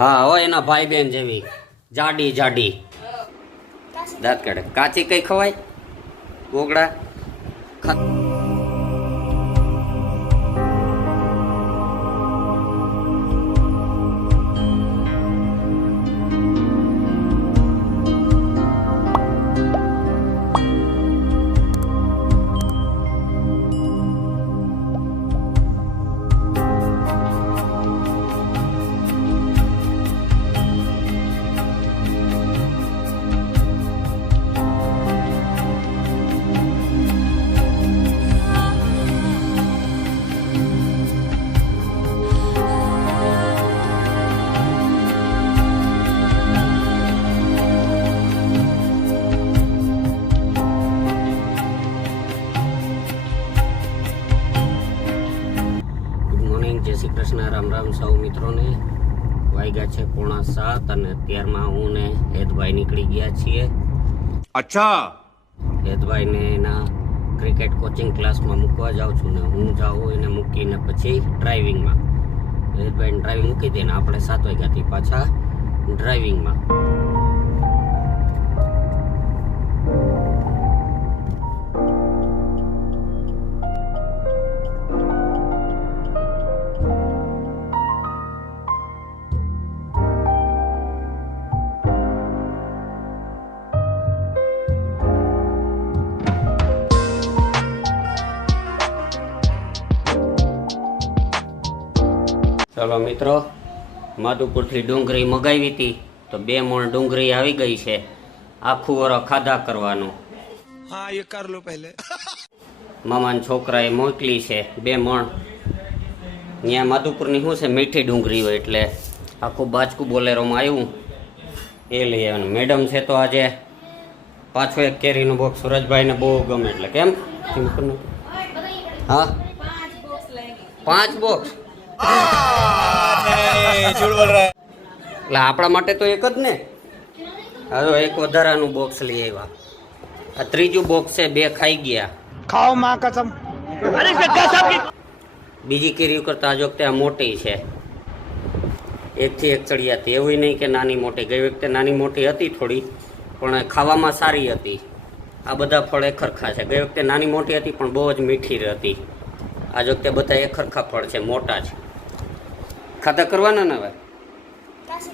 હા હો એના ભાઈ બેન જેવી જાડી જાડી દાંત કાઢે કાચી કઈ ખવાય ગોગડા જય શ્રી કૃષ્ણ રામ રામ સૌ મિત્રોને વાગ્યા છે 6:45 અને અત્યારમાં હું ને હેતભાઈ નીકળી ગયા છીએ અચ્છા હેતભાઈને એના ક્રિકેટ કોચિંગ ક્લાસમાં મૂકવા જાઉં છું ને હું જાઉં એને મૂકીને પછી ડ્રાઇવિંગમાં હેતભાઈને ડ્રાઇવિંગ મૂકી દે ને આપણે 7 વાગ્યાથી પાછા ડ્રાઇવિંગમાં ચલો મિત્રો માધુપુરથી ડુંગળી મગાવી હતી તો 2 મણ ડુંગળી આવી ગઈ છે આખું વર ખાધા કરવાનું હા એ કર લો પહેલે મામાના છોકરાએ મોકલી છે 2 મણ ત્યાં માધુપુરની શું છે મીઠી ડુંગળી હોય એટલે આખું બાચકું બોલેરોમાં આવ્યું એ લઈ આવવાનું મેડમ છે તો આજે પાછો એક કેરીનું બોક્સ સુરજભાઈને બહુ ગમે એટલે કેમ હા 5 બોક્સ એટલે આપણા માટે તો એક જ ને હવે એક વધારાનું બોક્સ લઈ આવ્યા આ ત્રીજું બોક્સ છે 2 ખાઈ ગયા ખાઓ માં કસમ બીજી કેરીઓ કરતા આ વખતે આ મોટી છે એકથી એક ચડિયા હતી એવું નહીં કે નાની મોટી ગઈ વખતે નાની મોટી હતી થોડી પણ ખાવામાં સારી હતી આ બધા ફળ એક ખરખા છે ગઈ વખતે નાની મોટી હતી પણ બહુ જ મીઠી હતી આ વખતે બધા એક ખરખા ફળ છે મોટા છે ખાતા કરવાના ને હવે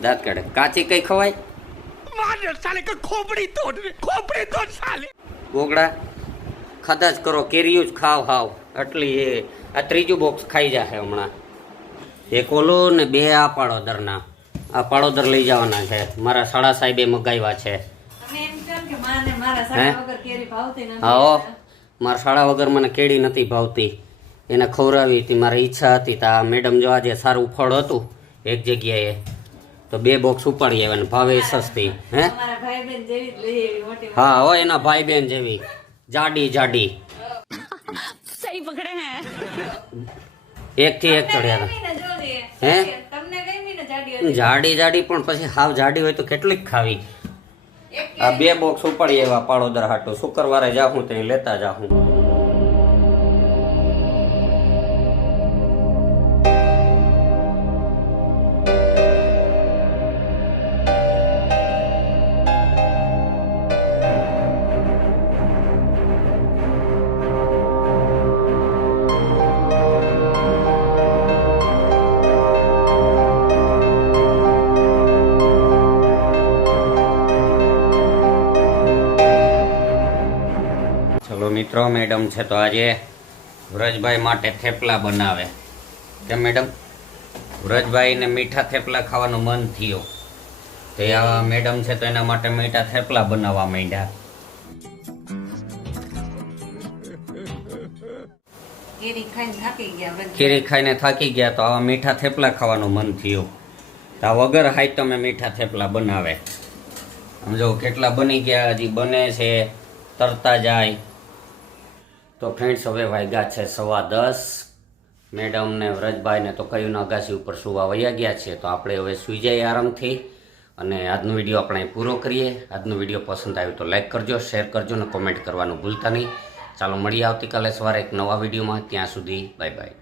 દાંત કાઢે કાચી કઈ ખવાય ગોગડા ખાધા જ કરો કેરીઓ જ ખાવ હાવ આટલી એ આ ત્રીજું બોક્સ ખાઈ જશે હમણાં એક ઓલો ને 2 આ પાડોદરના આ પાડોદર લઈ જવાના છે મારા શાળા સાહેબે મગાવ્યા છે હા મારા શાળા વગર મને કેળી નથી ભાવતી એને ખવડાવી હતી મારી ઈચ્છા હતી તો આ મેડમ જો આજે સારું ફળ હતું એક જગ્યાએ તો 2 બોક્સ ઉપાડી આવ્યા ને ભાવે સસ્તી હે હા હો એના ભાઈ બેન જેવી જાડી જાડી સહી પકડે હે એકથી એક ચડ્યા હે જાડી જાડી પણ પછી હાવ જાડી હોય તો કેટલીક ખાવી આ 2 બોક્સ ઉપાડી આવ્યા પાડોદર હાટું શુક્રવારે જાઉં તો લેતા જાઉં મિત્રો મેડમ છે તો આજે વ્રજભાઈ માટે થેપલા બનાવે કેમ મેડમ વ્રજભાઈને મીઠા થેપલા ખાવાનું મન થયું તો આ મેડમ છે તો એના માટે મીઠા થેપલા બનાવવા માંડ્યા કેરી ખાઈને થાકી ગયા તો આવા મીઠા થેપલા ખાવાનું મન થયું તો આ વગર હાઈ તમે મીઠા થેપલા બનાવે સમજો કેટલા બની ગયા હજી બને છે તરતા જાય તો ફ્રેન્ડ્સ હવે વાગ્યા છે 10:15 મેડમ ને વ્રજભાઈને તો કયું અગાસી ઉપર સુવા વયા ગયા છે તો આપણે હવે સૂઈ જઈએ આરામથી અને આજનો વિડીયો આપણે પૂરો કરીએ આજનો વિડીયો પસંદ આવ્યો તો લાઈક કરજો શેર કરજો અને કોમેન્ટ કરવાનું ભૂલતા નહીં ચાલો મળીએ આવતીકાલે સવારે એક નવા વિડીયોમાં ત્યાં સુધી બાય બાય